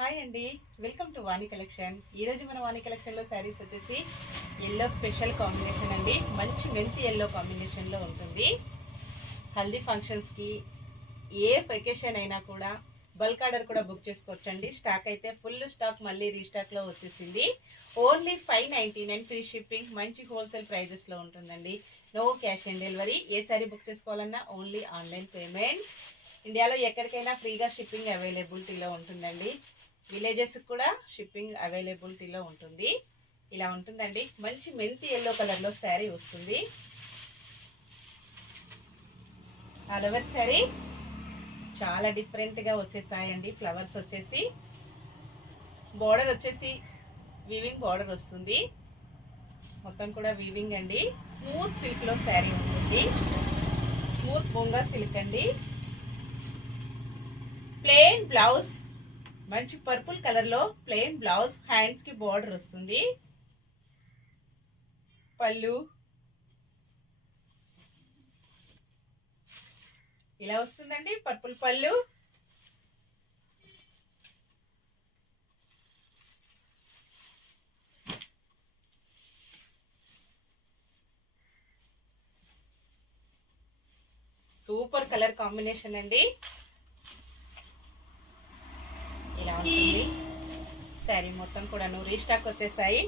Hi అండి, welcome to Vani collection. ఈరోజు మన వాణి కలెక్షన్లో శారీస్ వచ్చేసి ఎల్లో స్పెషల్ కాంబినేషన్ అండి. మంచి మెంతి ఎల్లో కాంబినేషన్లో ఉంటుంది. హల్దీ ఫంక్షన్స్కి ఏ వెకేషన్ అయినా కూడా బల్క్ ఆర్డర్ కూడా బుక్ చేసుకోవచ్చండి. స్టాక్ అయితే ఫుల్ స్టాక్ మళ్ళీ రీస్టాక్లో వచ్చేసింది. Only 599 free shipping. మంచి హోల్సేల్ ప్రైజెస్లో ఉంటుందండి. No cash on delivery. ఏ శారీ బుక్ చేసుకోవాలన్నా ఓన్లీ ఆన్లైన్ పేమెంట్. ఇండియాలో ఎక్కడికైనా ఫ్రీగా షిప్పింగ్ అవైలబిలిటీలో ఉంటుందండి. విలేజెస్ కూడా షిప్పింగ్ అవైలబిలిటీలో ఉంటుంది. ఇలా ఉంటుందండి. మంచి మెంతి ఎల్లో కలర్లో శారీ వస్తుంది. ఆల్ ఓవర్ శారీ చాలా డిఫరెంట్గా వచ్చేసాయండి. ఫ్లవర్స్ వచ్చేసి బార్డర్ వచ్చేసి వీవింగ్ బార్డర్ వస్తుంది. మొత్తం కూడా వీవింగ్ అండి. స్మూత్ సిల్క్లో శారీ ఉంటుంది. స్మూత్ బొంగా సిల్క్ అండి. ప్లెయిన్ బ్లౌజ్, మంచి పర్పుల్ కలర్ లో ప్లెయిన్ బ్లౌజ్, హ్యాండ్స్ కి బార్డర్ వస్తుంది. పళ్ళు ఇలా వస్తుందండి. పర్పుల్ పళ్ళు. సూపర్ కలర్ కాంబినేషన్ అండి. ఇలా ఉంటుంది శారీ మొత్తం కూడా. రీస్టాక్ వచ్చేసాయి.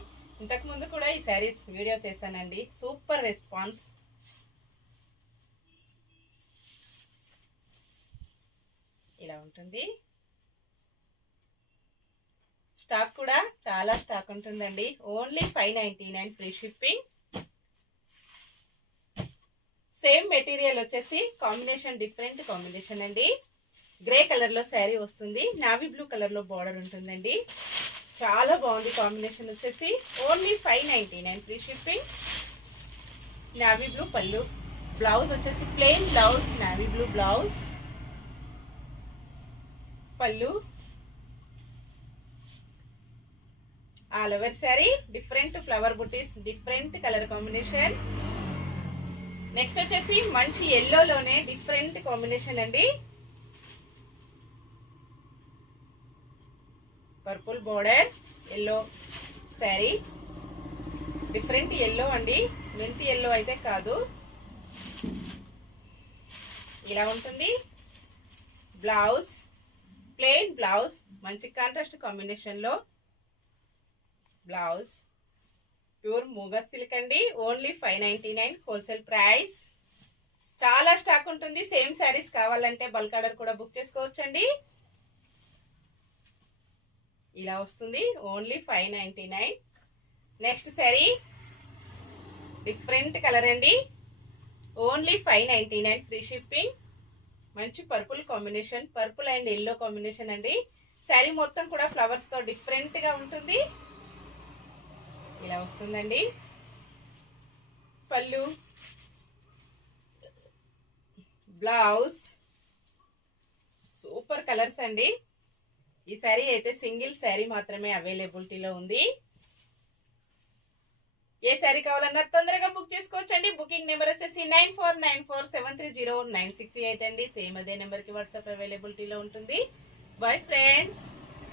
ఇంతకు ముందు కూడా ఈ శారీస్ వీడియో చేశానండి. Super response. ఇలా ఉంటుంది. స్టాక్ కూడా చాలా స్టాక్ ఉంటుందండి. Only 599 free shipping. Same material వచ్చేసి కాంబినేషన్ డిఫరెంట్ కాంబినేషన్ అండి. గ్రే కలర్ లో శారీ వస్తుంది. నావీ బ్లూ కలర్ లో బార్డర్ ఉంటుందండి. చాలా బాగుంది కాంబినేషన్ వచ్చేసి. Only 599 free shipping. Navy blue పళ్ళు. బ్లౌజ్ వచ్చేసి plain blouse, navy blue blouse. పళ్ళు all over sari different flower బుటీస్, డిఫరెంట్ కలర్ కాంబినేషన్. నెక్స్ట్ వచ్చేసి మంచి ఎల్లోలోనే డిఫరెంట్ కాంబినేషన్ అండి. Purple border, yellow sari. Different yellow అండి. మెంతి ఎల్లో అయితే కాదు. ఇలా ఉంటుంది. బ్లౌజ్ ప్లెయిన్ బ్లౌజ్, మంచి కాంట్రాస్ట్ కాంబినేషన్ లో బ్లౌజ్. ప్యూర్ మూగా సిల్క్ అండి. Only 599 wholesale price. చాలా స్టాక్ ఉంటుంది. సేమ్ శారీస్ కావాలంటే బల్క్ ఆర్డర్ కూడా బుక్ చేసుకోవచ్చండి. ఇలా వస్తుంది. Only 599. Next sari different colour అండి. Only 599 free shipping. మంచి purple combination, purple and yellow combination అండి. శారీ మొత్తం కూడా ఫ్లవర్స్ తో డిఫరెంట్ గా ఉంటుంది. ఇలా వస్తుందండి. పళ్ళు, బ్లౌజ్. సూపర్ కలర్స్ అండి. ఈ శారీ అయితే సింగిల్ శారీ మాత్రమే అవైలబిలిటీలో ఉంది. ఏ శారీ కావాలన్నా తొందరగా బుక్ చేసుకోవచ్చండి. బుకింగ్ నెంబర్ వచ్చేసి 9494730968 అండి. సేమ్ అదే నెంబర్కి వాట్సాప్ అవైలబిలిటీలో ఉంటుంది. Bye friends.